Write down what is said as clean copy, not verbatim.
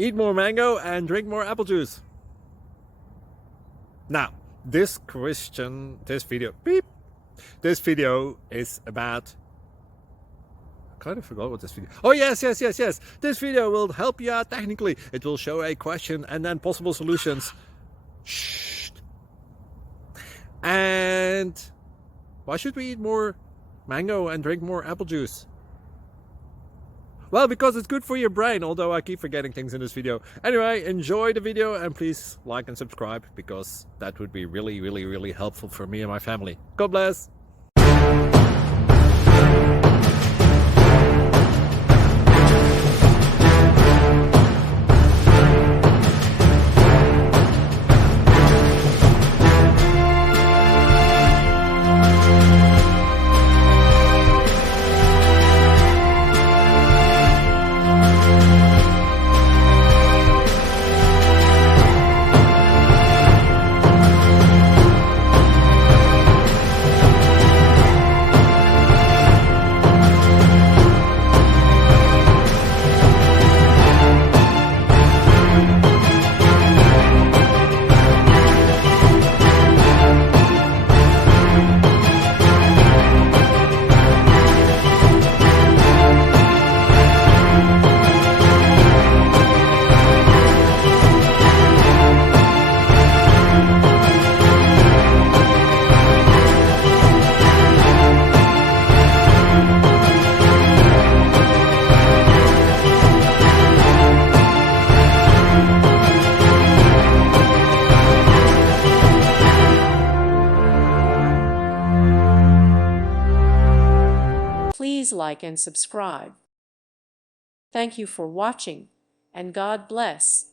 Eat more mango and drink more apple juice. Now, this video is about, I kind of forgot what this video. Oh, yes. This video will help you out technically. It will show a question and then possible solutions. Shh. And why should we eat more mango and drink more apple juice? Well, because it's good for your brain, although I keep forgetting things in this video. Anyway, enjoy the video and please like and subscribe, because that would be really helpful for me and my family. God bless! Please like and subscribe. Thank you for watching, and God bless.